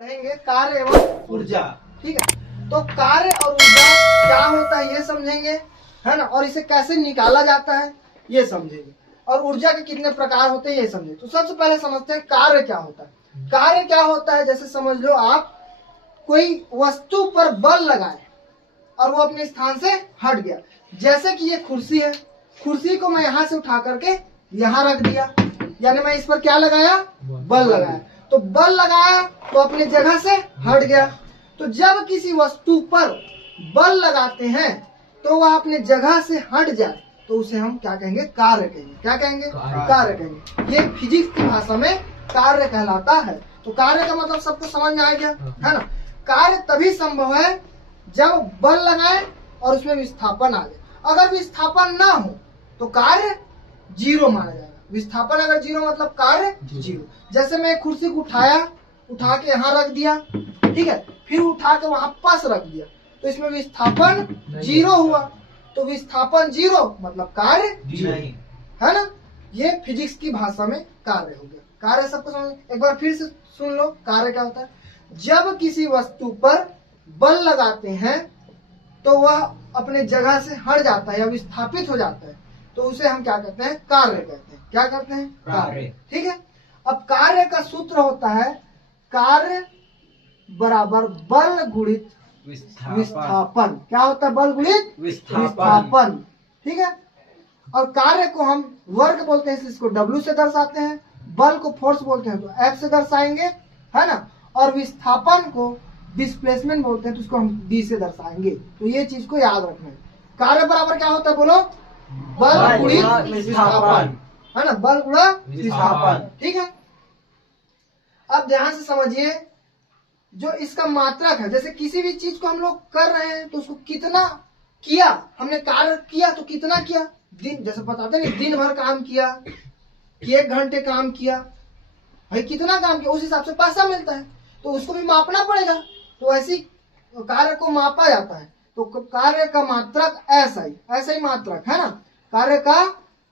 कहेंगे कार्य एवं ऊर्जा। ठीक है, तो कार्य और ऊर्जा क्या होता है ये समझेंगे, है ना, और इसे कैसे निकाला जाता है ये समझेंगे, और ऊर्जा के कितने प्रकार होते हैं ये समझेंगे। तो सबसे पहले समझते हैं कार्य क्या होता है। कार्य क्या होता है, जैसे समझ लो आप कोई वस्तु पर बल लगाए और वो अपने स्थान से हट गया। जैसे कि ये कुर्सी है, कुर्सी को मैं यहाँ से उठा करके यहाँ रख दिया, यानी मैं इस पर क्या लगाया, बल लगाया। तो बल लगाया तो अपने जगह से हट गया। तो जब किसी वस्तु पर बल लगाते हैं तो वह अपने जगह से हट जाए तो उसे हम क्या कहेंगे, कार्य कहेंगे। क्या कहेंगे, कार्य कहेंगे। ये फिजिक्स की भाषा में कार्य कहलाता है। तो कार्य का मतलब सबको समझ में आ गया, है ना। कार्य तभी संभव है जब बल लगाए और उसमें विस्थापन आ जाए। अगर विस्थापन ना हो तो कार्य जीरो माना जाएगा। विस्थापन अगर जीरो मतलब कार्य जीरो। जैसे मैं कुर्सी को उठा के यहाँ रख दिया, ठीक है, फिर उठा के वहां पास रख दिया, तो इसमें विस्थापन जीरो हुआ। तो विस्थापन जीरो मतलब कार्य जीरो, है ना। ये फिजिक्स की भाषा में कार्य हो गया। कार्य सबको समझ, एक बार फिर से सुन लो। कार्य क्या होता है, जब किसी वस्तु पर बल लगाते हैं तो वह अपने जगह से हट जाता है या विस्थापित हो जाता है, तो उसे हम क्या कहते हैं, कार्य कहते हैं। क्या करते हैं, कार्य। ठीक है, अब कार्य का सूत्र होता है कार्य बराबर बल गुणित विस्थापन। क्या होता है, बल गुणित विस्थापन। ठीक है, और कार्य को हम वर्क बोलते हैं इसलिए इसको W से दर्शाते हैं, बल को फोर्स बोलते हैं तो F से दर्शाएंगे, है ना, और विस्थापन को डिस्प्लेसमेंट बोलते हैं तो उसको हम D से दर्शाएंगे। तो ये चीज को याद रखना है। कार्य बराबर क्या होता है, बोलो, बल गुणित विस्थापन, है ना, बल गुणा विस्थापन। ठीक है, अब ध्यान से समझिए, जो इसका मात्रक है, जैसे किसी भी चीज को हम लोग कर रहे हैं तो उसको कितना किया, हमने कार्य किया तो कितना किया, दिन, जैसे बताते हैं दिन भर काम किया कि 1 घंटे काम किया, भाई कितना काम किया, उस हिसाब से पैसा मिलता है, तो उसको भी मापना पड़ेगा। तो ऐसी कार्य को मापा जाता है। तो कार्य का मात्रक ऐसा ही मात्रक, है ना, कार्य का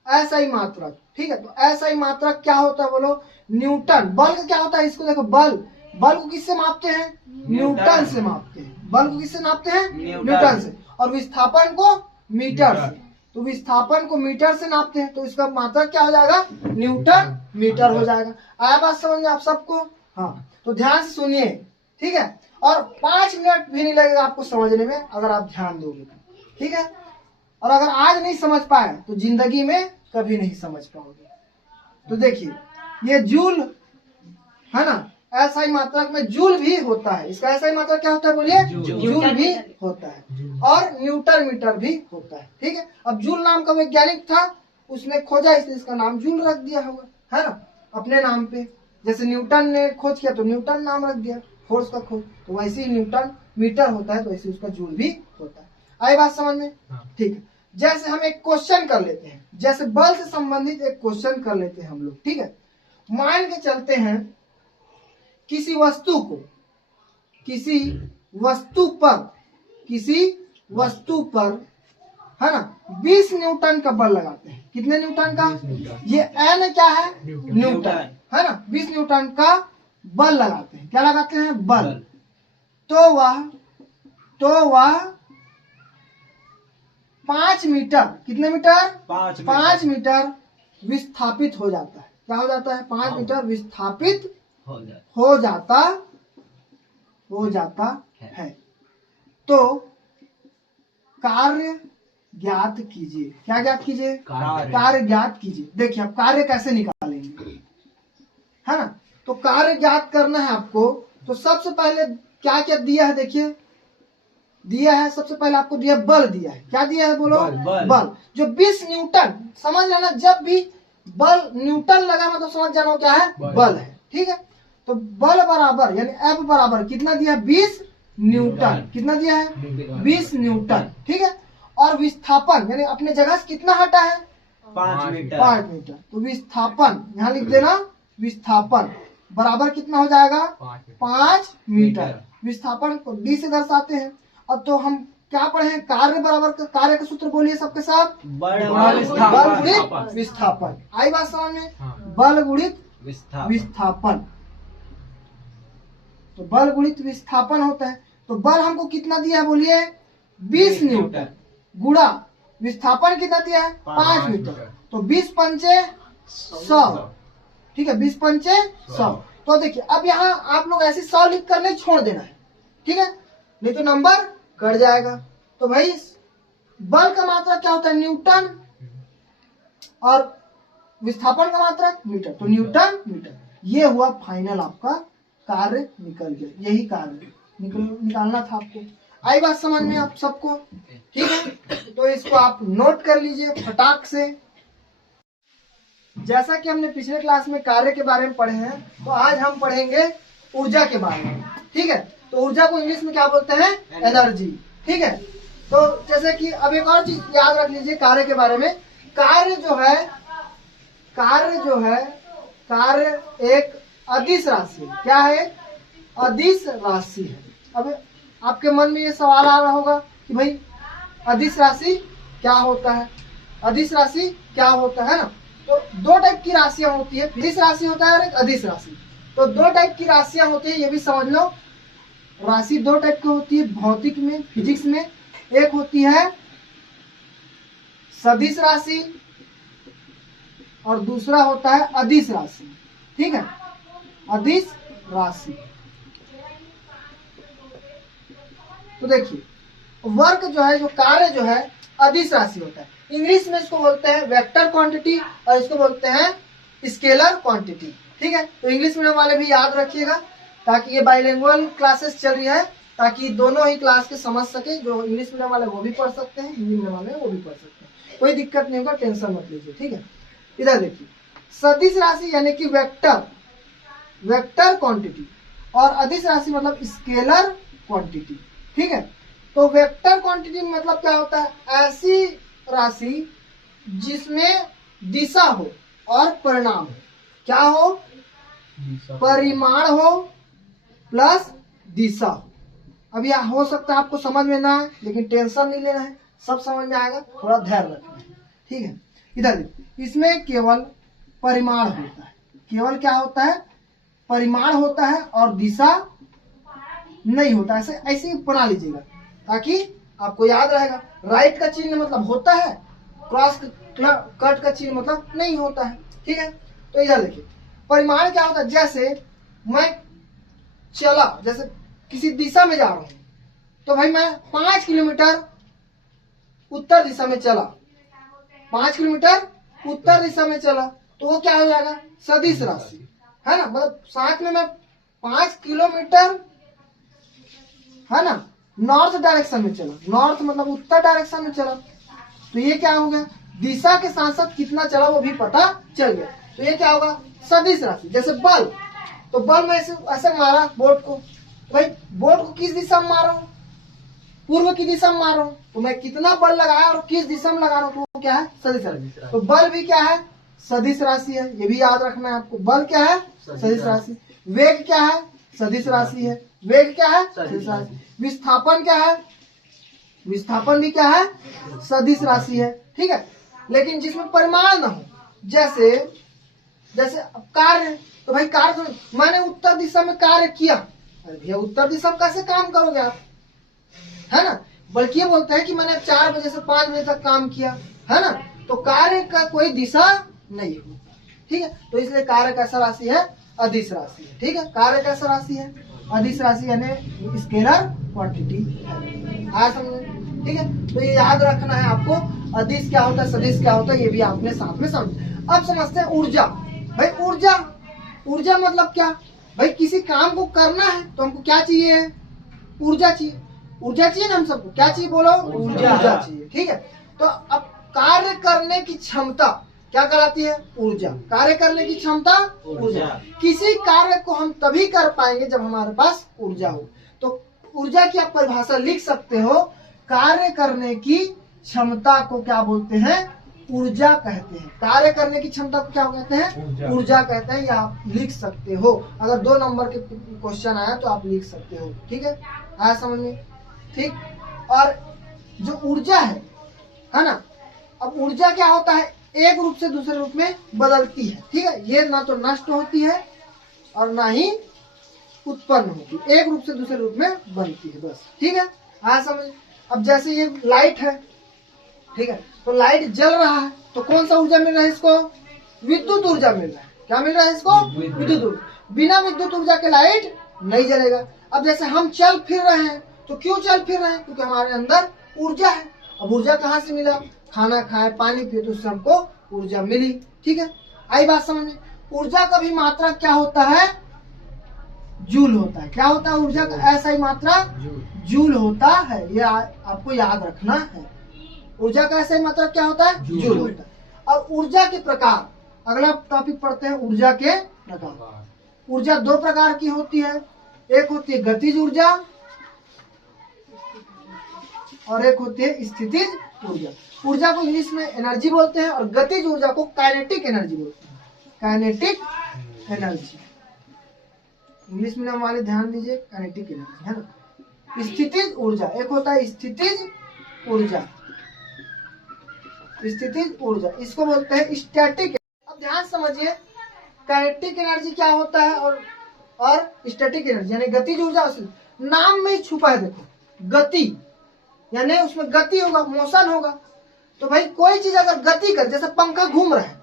ऐसा ही मात्रक। ठीक है, तो ऐसा ही मात्रक क्या होता है, बोलो, न्यूटन। बल का क्या होता है, इसको देखो, बल को किससे मापते हैं, न्यूटन से मापते हैं। बल को किससे नापते हैं, न्यूटन से। और विस्थापन को मीटर से। तो विस्थापन को मीटर से नापते हैं तो इसका मात्रक क्या हो जाएगा, न्यूटन मीटर हो जाएगा। आया बात समझ में आप सबको? हाँ, तो ध्यान से सुनिए, ठीक है, और 5 मिनट भी नहीं लगेगा आपको समझने में अगर आप ध्यान दोगे तो। ठीक है, और अगर आज नहीं समझ पाए तो जिंदगी में कभी नहीं समझ पाओगे। तो देखिए, ये जूल है ना, ऐसा ही मात्रक में जूल भी होता है। इसका ऐसा ही मात्रक क्या होता है, बोलिए, जूल भी होता है, और न्यूटन मीटर भी होता है। ठीक है, अब जूल नाम का वैज्ञानिक था, उसने खोजा इसलिए इसका नाम जूल रख दिया होगा, है ना, अपने नाम पे। जैसे न्यूटन ने खोज किया तो न्यूटन नाम रख दिया, फोर्स का खोज, तो वैसे ही न्यूटन मीटर होता है तो वैसे उसका जूल भी होता है। आई बात समझ में? ठीक है, जैसे हम एक क्वेश्चन कर लेते हैं, जैसे बल से संबंधित एक क्वेश्चन कर लेते हैं हम लोग। ठीक है, मान के चलते हैं किसी वस्तु पर है ना 20 न्यूटन का बल लगाते हैं। कितने न्यूटन का, ये N क्या है, न्यूटन, है ना, 20 न्यूटन का बल लगाते हैं। क्या लगाते हैं, बल। तो वह 5 मीटर, कितने मीटर, 5 मीटर विस्थापित हो जाता है। क्या हो जाता है, 5 मीटर विस्थापित हो जाता है। तो कार्य ज्ञात कीजिए। क्या ज्ञात कीजिए, कार्य ज्ञात कीजिए। देखिए अब कार्य कैसे निकालेंगे, है ना। तो कार्य ज्ञात करना है आपको, तो सबसे पहले क्या क्या दिया है, देखिए दिया है, सबसे पहले आपको दिया बल दिया है। क्या दिया है, बोलो, बल। जो 20 न्यूटन, समझ लेना, जब भी बल न्यूटन लगा मतलब समझ जाना क्या है, बल है। ठीक है, तो बल बराबर यानी F बराबर कितना दिया है, 20 न्यूटन। कितना दिया है, 20 न्यूटन। ठीक है, और विस्थापन यानी अपने जगह से कितना हटा है, 5 मीटर। तो विस्थापन यहाँ लिख देना, विस्थापन बराबर कितना हो जाएगा, 5 मीटर। विस्थापन को D से दर्शाते हैं। अब तो हम क्या पढ़े हैं, कार्य बराबर कार्य का सूत्र बोलिए सबके साथ, बल गुणित विस्थापन। आई बात समझ में, बल गुणित विस्थापन। तो बल गुणित विस्थापन होता है। तो बल हमको कितना दिया है बोलिए 20 न्यूटन गुणा विस्थापन कितना दिया है 5 मीटर। तो 20 पंचे 100, ठीक है 20 पंचे 100। तो देखिए अब यहाँ आप लोग ऐसे 100 लिख कर नहीं छोड़ देना है, ठीक है, नहीं तो नंबर कट जाएगा। तो भाई बल का मात्रा क्या होता है न्यूटन और विस्थापन का मात्रा मीटर, तो न्यूटन मीटर। ये हुआ फाइनल आपका कार्य निकल गया, यही कार्य निकालना था आपको। आई बात समझ में आप सबको, ठीक है। तो इसको आप नोट कर लीजिए फटाक से। जैसा कि हमने पिछले क्लास में कार्य के बारे में पढ़े हैं, तो आज हम पढ़ेंगे ऊर्जा के बारे में, ठीक है। तो ऊर्जा को इंग्लिश में क्या बोलते हैं एनर्जी, ठीक है। तो जैसे कि अब एक और चीज याद रख लीजिए कार्य के बारे में। कार्य जो है कार्य एक अदिश राशि है। क्या है? अदिश राशि है। अब आपके मन में ये सवाल आ रहा होगा कि भाई अदिश राशि क्या होता है, अदिश राशि क्या होता है ना। तो दो टाइप की राशियां होती है, फिजिक्स राशि होता है और एक अदिश राशि। तो दो टाइप की राशियां होती है, ये भी समझ लो। राशि दो टाइप की होती है भौतिक में, फिजिक्स में। एक होती है सदिश राशि और दूसरा होता है अदिश राशि, ठीक है, अदिश राशि। तो देखिए वर्क जो है, जो कार्य जो है अदिश राशि होता है। इंग्लिश में इसको बोलते हैं वेक्टर क्वांटिटी और इसको बोलते हैं स्केलर क्वांटिटी, ठीक है। तो इंग्लिश मीडियम वाले भी याद रखिएगा, ताकि ये बाइलिंगुअल क्लासेस चल रही है, ताकि दोनों ही क्लास के समझ सके। जो इंग्लिश मीडियम वाले वो भी पढ़ सकते हैं, हिंदी मीडियम वाले वो भी पढ़ सकते हैं, कोई दिक्कत नहीं होगा, टेंशन मत लीजिए, ठीक है। इधर देखिए सदिश राशि यानी कि वेक्टर क्वांटिटी और अदिश राशि मतलब स्केलर क्वांटिटी, ठीक है। तो वेक्टर क्वांटिटी मतलब क्या होता है? ऐसी राशि जिसमें दिशा हो और परिणाम हो। क्या हो? परिमाण हो प्लस दिशा हो। अब यह हो सकता है आपको समझ में ना है, लेकिन टेंशन नहीं लेना है, सब समझ में आएगा, थोड़ा धैर्य रखना है, ठीक है। इधर देखिए इसमें केवल परिमाण होता है, केवल क्या होता है? परिमाण होता है और दिशा नहीं होता। ऐसे ऐसे बना लीजिएगा ताकि आपको याद रहेगा। राइट का चिन्ह मतलब होता है, क्रॉस कट का चिन्ह मतलब नहीं होता है, ठीक है। तो इधर देखिए परिमाण क्या होता है? जैसे मैं चला, जैसे किसी दिशा में जा रहा हूं, तो भाई मैं 5 किलोमीटर उत्तर दिशा में चला, 5 किलोमीटर उत्तर दिशा में चला, तो वो क्या हो जाएगा? सदिश राशि, है ना। मतलब साथ में मैं 5 किलोमीटर, है ना, नॉर्थ डायरेक्शन में चला, नॉर्थ मतलब उत्तर डायरेक्शन में चला, तो ये क्या हो गया? दिशा के साथ साथ कितना चला वो भी पता चल गया। तो ये क्या होगा? सदिश राशि। जैसे बल, तो बल में ऐसे मारा बोर्ड को, भाई बोर्ड को किस दिशा में मार रहा हूँ? पूर्व की दिशा में मार रहा हूँ, तो मैं कितना बल लगाया और किस दिशा में लगा रहा हूँ, तो वो क्या है? सदिश राशि। तो बल भी क्या है? सदिश राशि है, ये भी याद रखना है आपको। बल क्या है? सदिश राशि। वेग क्या है? सदिश राशि है। वेग क्या है? सदिश राशि। विस्थापन क्या है? विस्थापन भी क्या है? सदिश राशि है, ठीक है। लेकिन जिसमें परिमाण न हो, जैसे कार्य, तो भाई कार्य तो मैंने उत्तर दिशा में कार्य किया, अरे भैया उत्तर दिशा में कैसे काम करोगे आप, है ना। बल्कि ये बोलते हैं कि मैंने 4 बजे से 5 बजे तक काम किया, है ना। तो कार्य का कोई दिशा नहीं होता, ठीक है। तो इसलिए कार्य कैसा राशि है? अदिश राशि है, ठीक है। कार्य कैसा राशि है? अदिश राशि यानी स्केलर क्वांटिटी है, समझे, ठीक है। तो ये याद रखना है आपको, अदिश क्या होता है, सदिश क्या होता है, ये भी आपने साथ में समझ। अब समझते हैं ऊर्जा। भाई ऊर्जा मतलब क्या? भाई किसी काम को करना है तो हमको क्या चाहिए? ऊर्जा चाहिए। ऊर्जा चाहिए ना हम सबको, क्या चाहिए बोलो? ऊर्जा चाहिए, ठीक है। तो अब कार्य करने की क्षमता क्या कराती है? ऊर्जा। कार्य करने की क्षमता ऊर्जा। किसी कार्य को हम तभी कर पाएंगे जब हमारे पास ऊर्जा हो। तो ऊर्जा की आप परिभाषा लिख सकते हो, कार्य करने की क्षमता को क्या बोलते हैं? ऊर्जा कहते हैं। कार्य करने की क्षमता को क्या कहते हैं? ऊर्जा कहते हैं। या आप लिख सकते हो, अगर 2 नंबर के क्वेश्चन आया तो आप लिख सकते हो, ठीक है। आया समझ में, ठीक। और जो ऊर्जा है ना, अब ऊर्जा क्या होता है? एक रूप से दूसरे रूप में बदलती है, ठीक है। ये ना तो नष्ट होती है और ना ही उत्पन्न होती है, एक रूप से दूसरे रूप में बनती है, बस। ठीक है, हाँ समझ। अब जैसे ये लाइट है, ठीक है, तो लाइट जल रहा है तो कौन सा ऊर्जा मिल रहा है इसको? विद्युत ऊर्जा मिल रहा है। क्या मिल रहा है इसको? विद्युत ऊर्जा। बिना विद्युत ऊर्जा के लाइट नहीं जलेगा। अब जैसे हम चल फिर रहे हैं तो क्यों चल फिर रहे हैं? क्योंकि हमारे अंदर ऊर्जा है। अब ऊर्जा कहाँ से मिला? खाना खाए, पानी पिए तो उससे हमको ऊर्जा मिली। ठीक है, आई बात समझ में? ऊर्जा का भी मात्रा क्या होता है? जूल होता है। क्या होता है? ऊर्जा का ऐसा ही मात्रा जूल होता है। ये आपको याद रखना है। ऊर्जा का ऐसा ही मात्रा क्या होता है? जूल होता है। और ऊर्जा के प्रकार, अगला टॉपिक पढ़ते हैं, ऊर्जा के प्रकार। ऊर्जा दो प्रकार की होती है, एक होती है गतिज ऊर्जा और एक होती है स्थितिज ऊर्जा। ऊर्जा को इंग्लिश में एनर्जी बोलते हैं और गतिज ऊर्जा को काइनेटिक एनर्जी बोलते हैं। काइनेटिक एनर्जी इंग्लिश में नाम वाले ध्यान दीजिए, काइनेटिक एनर्जी है ना। स्थितिज ऊर्जा, एक होता है स्थितिज ऊर्जा। स्थितिज ऊर्जा इसको बोलते हैं स्टैटिक। अब ध्यान समझिए, काइनेटिक एनर्जी क्या होता है और स्टैटिक एनर्जी यानी गतिज ऊर्जा। नाम में ही छुपा है, देखो, गति यानी उसमें गति होगा, मोशन होगा। तो भाई कोई चीज अगर गति कर, जैसे पंखा घूम रहा है,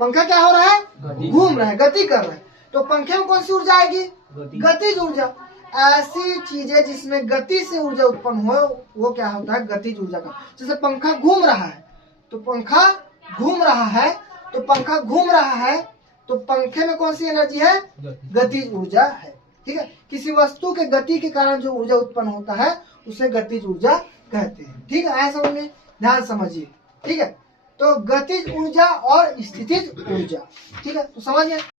पंखा क्या हो रहा है? घूम रहा है, गति कर रहा है, तो पंखे में कौन सी ऊर्जा आएगी? गतिज ऊर्जा। ऐसी चीजें जिसमें गति से ऊर्जा उत्पन्न हो वो क्या होता है? गतिज ऊर्जा का। जैसे पंखा घूम रहा है तो पंखा घूम रहा है तो पंखा घूम रहा है तो पंखे में कौन सी एनर्जी है? गतिज ऊर्जा है। ठीक है, किसी वस्तु के गति के कारण जो ऊर्जा उत्पन्न होता है उसे गतिज ऊर्जा कहते हैं। ठीक है, ऐसा में ध्यान समझिए। ठीक है, तो गतिज ऊर्जा और स्थितिज ऊर्जा, ठीक है, तो समझिए।